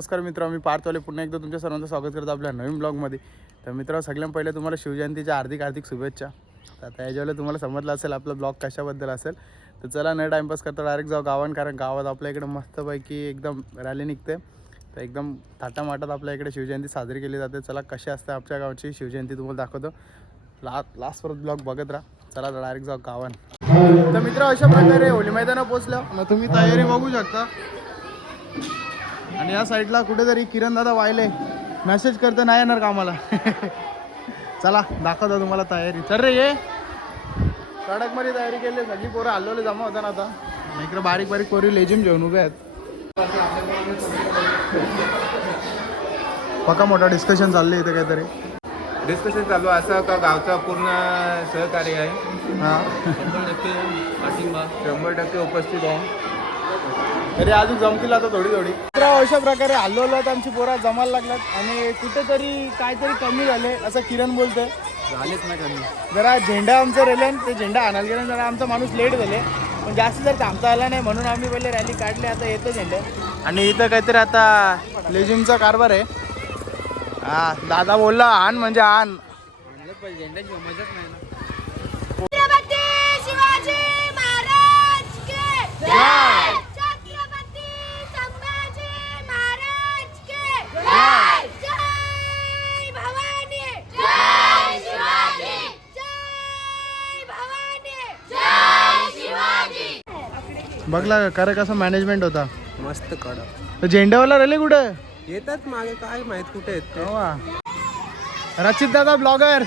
नमस्कार मित्र मी पार्थवाले पुन्हा एकदा तुमच्या सर्वांचं स्वागत करतो आपल्या नवीन ब्लॉगमध्ये. तर मित्र सगळ्यात पहिले तुम्हाला शिवजयंतीच्या हार्दिक हार्दिक शुभेच्छा. तर आता याच्यावेळेला तुम्हाला समजलं असेल आपलं ब्लॉग कशाबद्दल असेल. तर चला न टाईमपास करता डायरेक्ट जाऊ गावान कारण गावात आपल्या इकडे मस्तपैकी एकदम रॅली निघते. तर एकदम थाटामाटात आपल्या इकडे शिवजयंती साजरी केली जाते. चला कशी असते आपल्या गावची शिवजयंती तुम्हाला दाखवतो. ला लास्ट परत ब्लॉग बघत राहा. चला डायरेक्ट जाऊ गावान. तर मित्र अशा प्रकारे होली मैदानात पोचल्या मग तुम्ही तयारी बघू शकता. आणि या साईडला कुठेतरी किरण दादा वाहिले मेसेज करते नाही येणार कामाला. चला दाखवतो तुम्हाला तयारी. चल रे ये. कडकमध्ये तयारी केली सगळी पोरं हल्लोले जमा होता ना आता. इकडे बारीक बारीक पोरी लेजिम घेऊन उभे आहेत. पक्का मोठा डिस्कशन चाललंय इथे काहीतरी. डिस्कशन चालू आहे. असं का गावचा पूर्ण सहकार्य आहे. हा. शंभर टक्के पाठिंबा. शंभर टक्के उपस्थित आहे. तरी अजून जमतील आता थोडी थोडी. तर अशा प्रकारे हल्लोलात आमची पोरा जमायला लागल्यात आणि कुठेतरी काहीतरी कमी झाले असं किरण बोलतोय. झालेच नाही कमी. जरा झेंडा आमचं रेल्वे ते झेंडा आणायला गेला जरा आमचा माणूस लेट झाले. पण जास्त जर थांबता आला नाही म्हणून आम्ही पहिले रॅली काढली आता येतो झेंडे. आणि इथं काहीतरी आता लेझिमचा कारभार आहे. हा दादा बोलला आण म्हणजे आण. झेंड्याची मजाच नाही ना छत्रपती शिवाजी महाराज के जय छत्रपती संभाजी महाराज के जय जय भवानी जय शिवाजी जय भवानी जय शिवाजी बघला करे कसं मॅनेजमेंट होता. मस्त कडक. तर झेंड्यावाला रॅली कुठं? येतात मागे काय माहीत कुठे आहेत ते. हो रचित दादा ब्लॉगर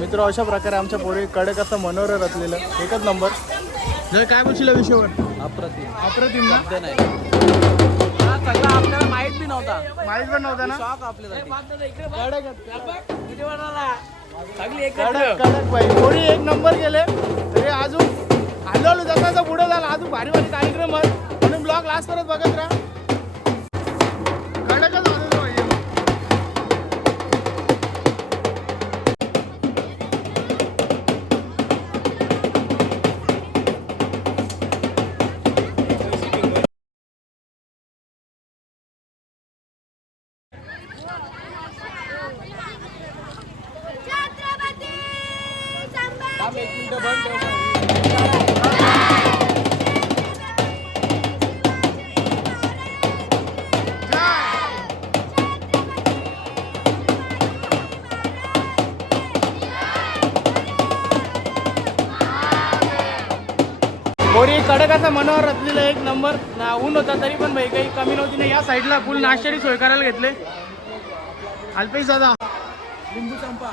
मित्र अशा प्रकारे आमच्या पोरी कडक असं मनोहर रचलेलं. एकच नंबर. जय काय बोलशील या विषयावर? अप्रतिम. अप्रतिम ना? नाही. हा सगळा आपल्याला माहीत बी नव्हता. माहीत पण नव्हता ना? शॉक आपल्यासाठी. कडक. कडक कडक बाई. पोरी एक नंबर गेले. तरी अजून हळूहळू जसा पुढे झाला. अजून भारी भारी कार्यक्रम आहेत म्हणून ब्लॉग लास्ट परत बघत राहा. नंबर. ना ऊन होता तरी पण भाई काही कमी नव्हती. ना या साईडला फुल नाश्त्याची सोय करायला घेतले. अल्पेश दादा. लिंबू चंपा.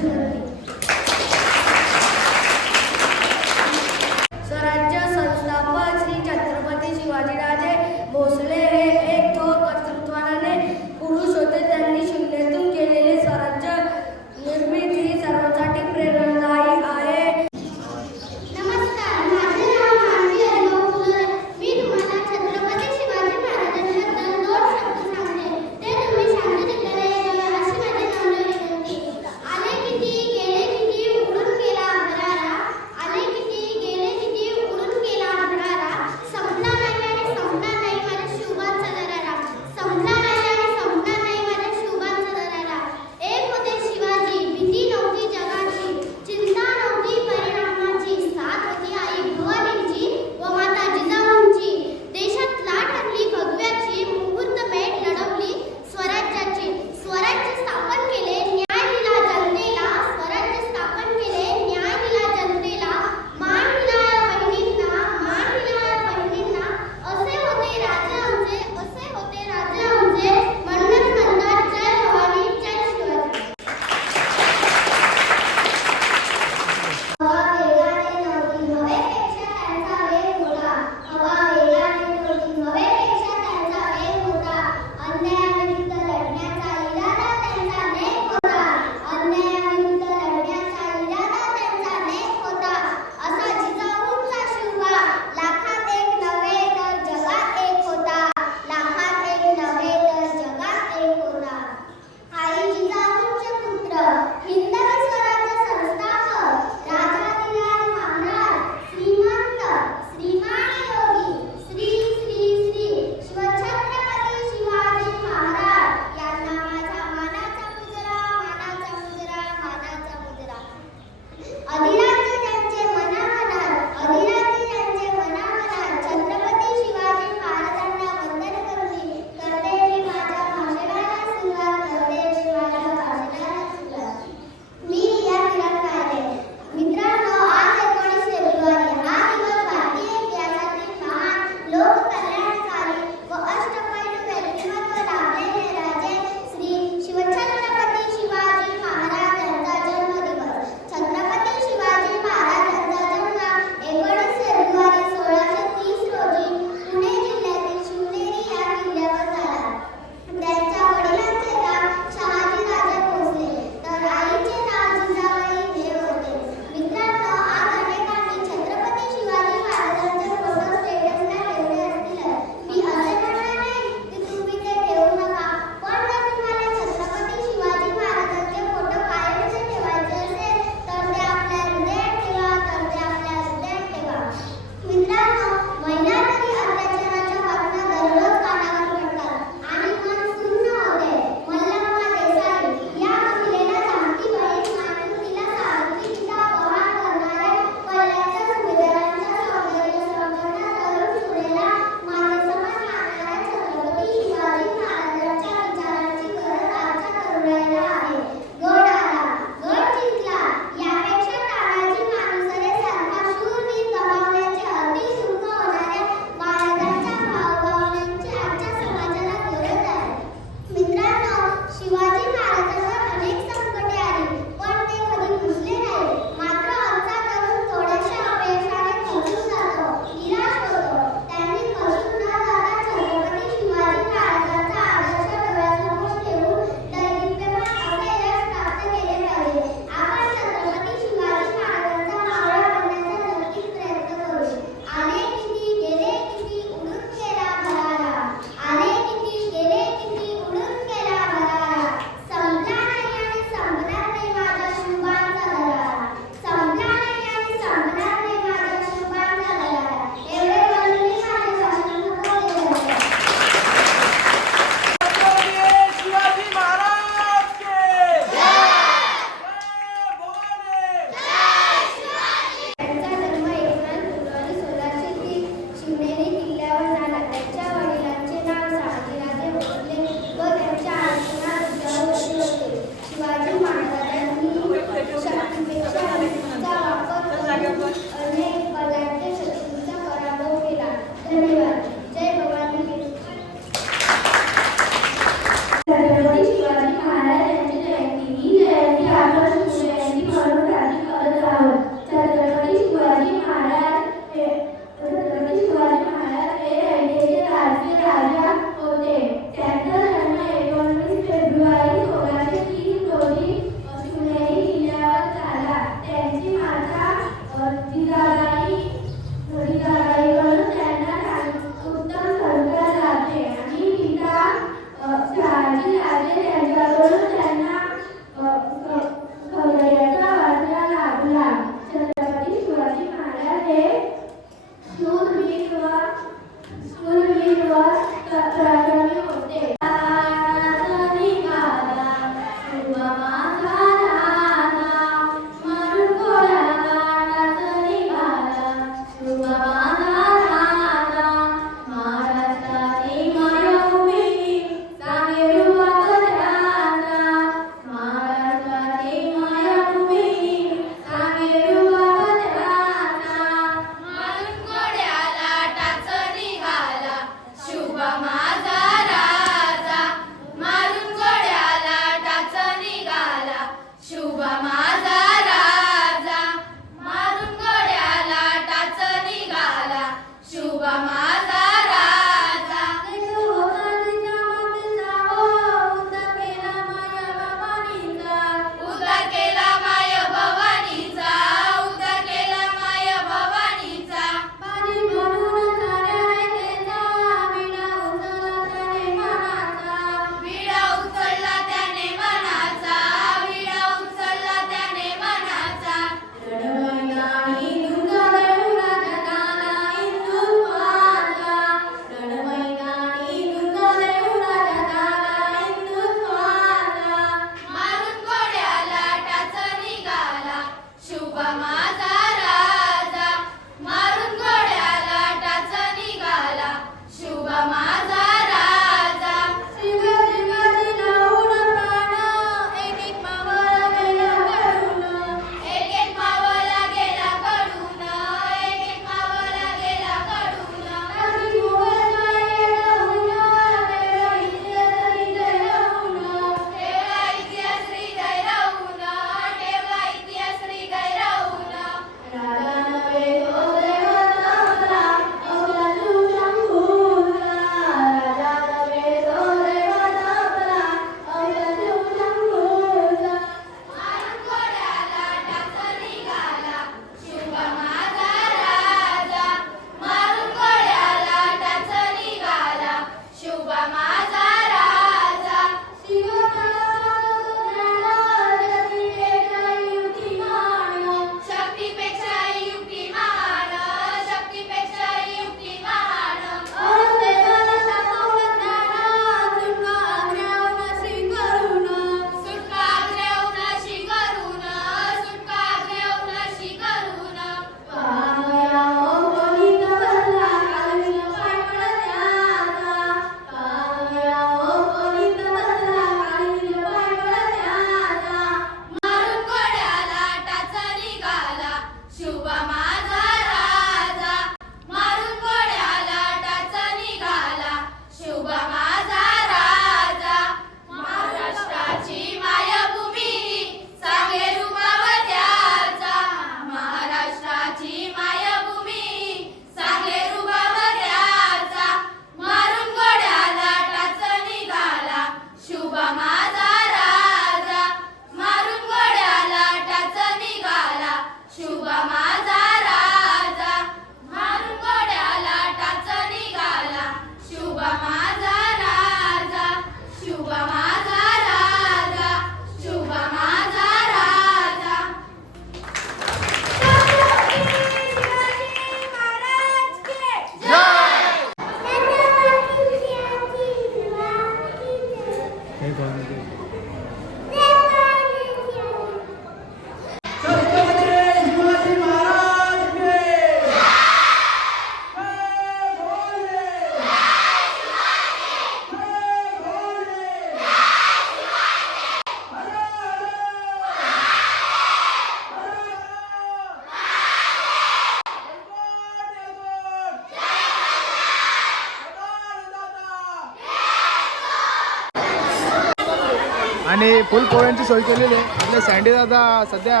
आणि फुल पोळ्यांची सोय केलेली आहे. आपले सँडी दादा सध्या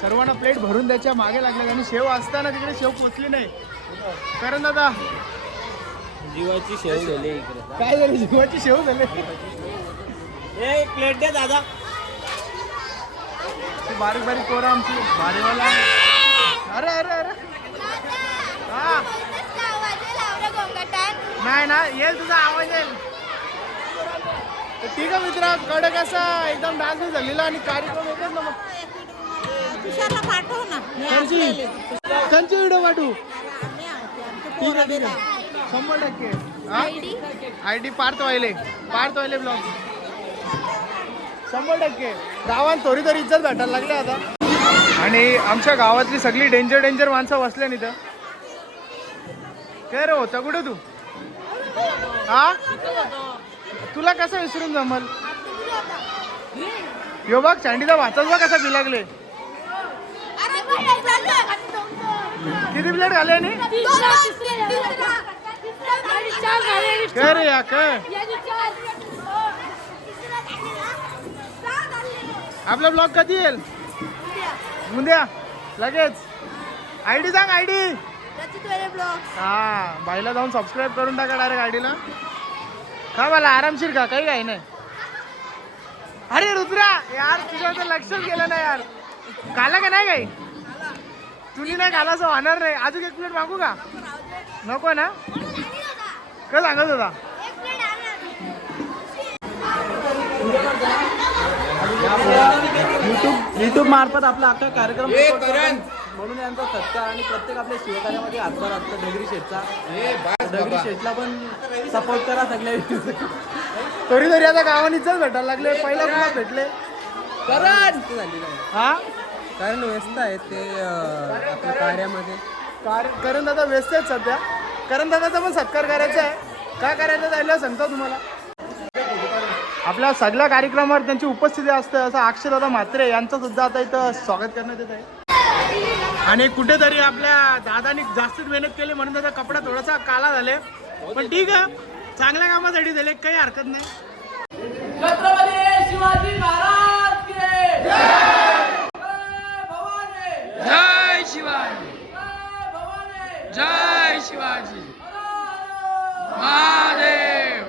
सर्वांना प्लेट भरून द्यायच्या मागे लागले आणि शेव असताना तिकडे शेव पोचली नाही. कारण दादा. जीवाची शेव इकडे. काय झाली? जीवाची शेव झाली. एक प्लेट दे दादा. बारीक बारीक पोरं आमची. भारीवाला. अरे अरे अरे. हा. नाही ना येईल तुझा आवाज येईल. ठीक आहे मित्रा कडक असा एकदम डान्स झालेला आणि कार्यक्रम येतात ना मग. तुषारला पाठव ना त्यांची व्हिडिओ पाठवू. ठीक आहे ठीक. आहे शंभर टक्के? I D Parth Wayle Parth Wayle blog शंभर टक्के. गावात थोडी तरी इज्जत भेटायला लागली आता. आणि आमच्या गावातली सगळी डेंजर डेंजर माणसं बसल्या इथं. काय रे होता कुठे तू. हा? तुला कसं विसरून जमल यो बघ सँडीचा भाचाच बघ कसा बिलागले अरे बाई, चाललं. किती प्लेट घाले. तिसरा झाली. काय रे या. हो. आपला ब्लॉग कधी येईल उद्या. लगेच आय डी सांग आय डी हा बाईला जाऊन सबस्क्राईब करून टाका डायरेक्ट आयडीला का मला आरामशीर का? काही काही नाही. अरे रुद्रा यार तुझ्या तर लक्षच गेलं नाही यार. काला का नाही काही? तुली नाही खाला असं होणार नाही. अजून एक प्लेट मागू का? नको ना? काय सांगत होता. युट्यूब युट्यूब मार्फत आपला अख्खा कार्यक्रम म्हणून यांचा सत्कार आणि प्रत्येक आपल्या शिवकार्यामध्ये हातभार असतो डगरी शेठचा डगरी शेठला पण सपोर्ट करा सगळ्या तरी तरी आता गावात इज्जत भेटायला लागले पहिला पुन्हा भेटले. करण! आहे हा? कारण व्यस्त आहेत ते आपल्या कार्यामध्ये. कार करण दादा व्यस्त आहेत सध्या. करण दादाचा पण सत्कार करायचा आहे. काय करायचं त्याला सांगतो तुम्हाला. आपल्या सगळ्या कार्यक्रमावर त्यांची उपस्थिती असते असं अक्षय दादा म्हात्रे यांचं सुद्धा आता इथं स्वागत करण्यात येत आहे. आणि कुठेतरी आपल्या दादानी जास्तच मेहनत केली म्हणून त्याचा कपडा थोडासा काला झाले. पण ठीक आहे चांगल्या कामासाठी झाले काही हरकत नाही. छत्रपती शिवाजी महाराज के जय शिवाजी! जय शिवाजी! महादेव!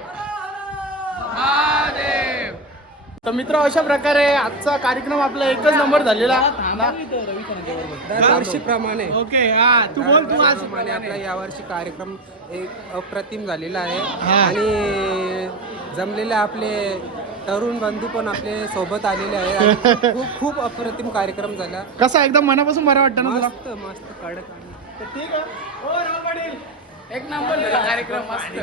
महादेव! तर मित्र अशा प्रकारे आजचा कार्यक्रम आपला एकच नंबर झालेला. दरवर्षीप्रमाणे ओके हा तू बोल तू आज आपला यावर्षी कार्यक्रम एक अप्रतिम झालेला आहे. आणि जमलेले आपले तरुण बंधू पण आपले सोबत आलेले आहे आणि खूप खूप अप्रतिम कार्यक्रम झाला. कसा एकदम मनापासून बरं वाटतं ना तुला? मस्त मस्त कडक. ठीक आहे. एक नंबर झाला कार्यक्रम मस्त.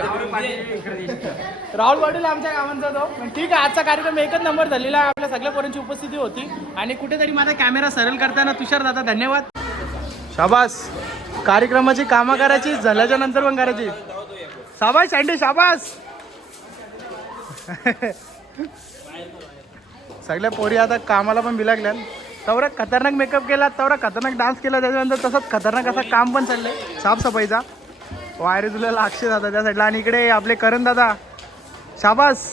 राहुल पाटील. आमच्या गावांचा तो. पण ठीक आहे आजचा कार्यक्रम एकच नंबर झालेला आहे. आपल्या सगळ्या पोरांची उपस्थिती होती. आणि कुठेतरी माझा कॅमेरा सरळ करताना तुषार दादा धन्यवाद. शाबास. कार्यक्रमाची कामं करायची झाल्याच्यानंतर पण करायची. शाबास सँडी शाबास. सगळ्या पोरी आता कामाला पण बिलागल्या तेवढा खतरनाक मेकअप केला तेवढा खतरनाक डान्स केला त्याच्यानंतर तसंच खतरनाक असं काम पण चाललंय. साफसफाईचा. वायरे तुला अक्षय दादा त्या साईडला आणि इकडे आपले करण दादा. शाबास.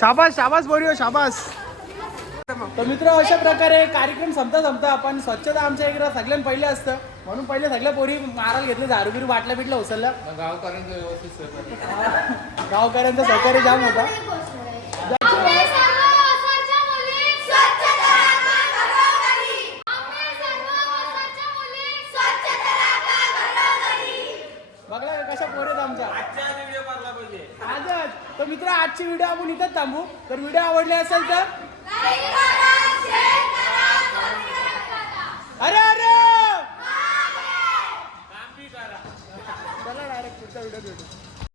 शाबास शाबास बोरिओ शाबास. तर मित्र अशा प्रकारे कार्यक्रम संपता संपता आपण स्वच्छता आमच्या इकडे सगळ्यांना पहिले असतं. म्हणून पहिले सगळ्या पोरी मारायला घेतले दारू बिरू बाटल्या बिटल्या उचलल्या. गावकऱ्यांचं. गावकऱ्यांचा सहकार्य जाम होता आम्ही सर्व वसाच्या मुली स्वच्छता राखा घरोघरी. आम्ही सर्व वसाच्या मुली स्वच्छता राखा घरोघरी. बघला का कशा पोर आहेत आमच्या आजच तर मित्र आजची व्हिडिओ आपण इथंच थांबू. तर व्हिडिओ आवडले असेल तर